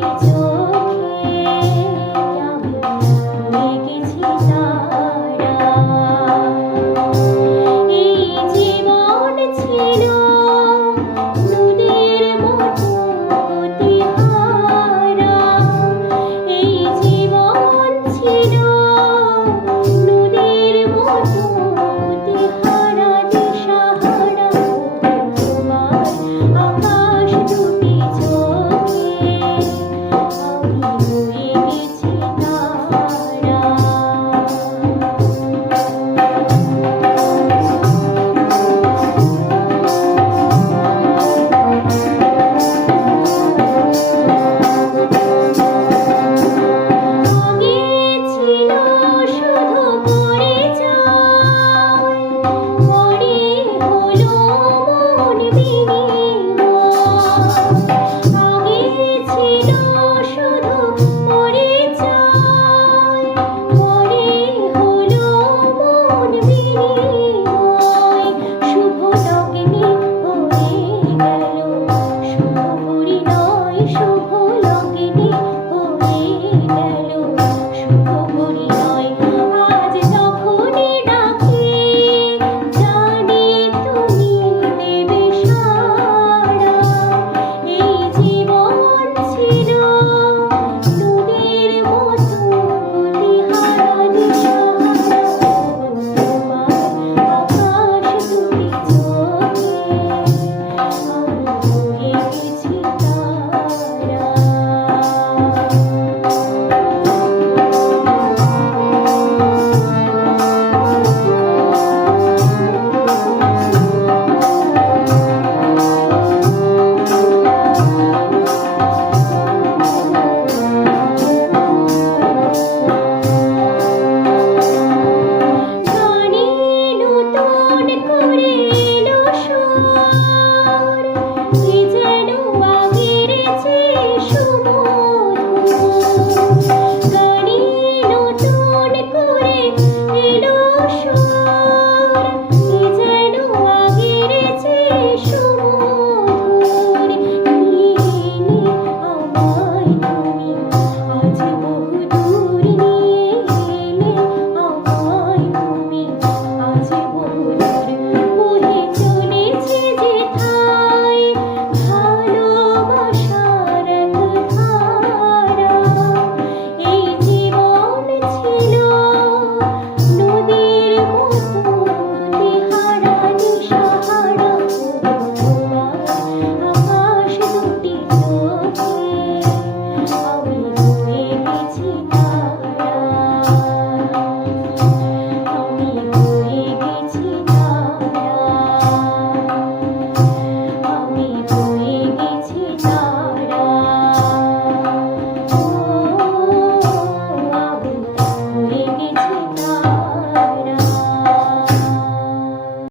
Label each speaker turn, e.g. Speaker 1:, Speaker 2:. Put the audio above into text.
Speaker 1: Thank you. ঘুরে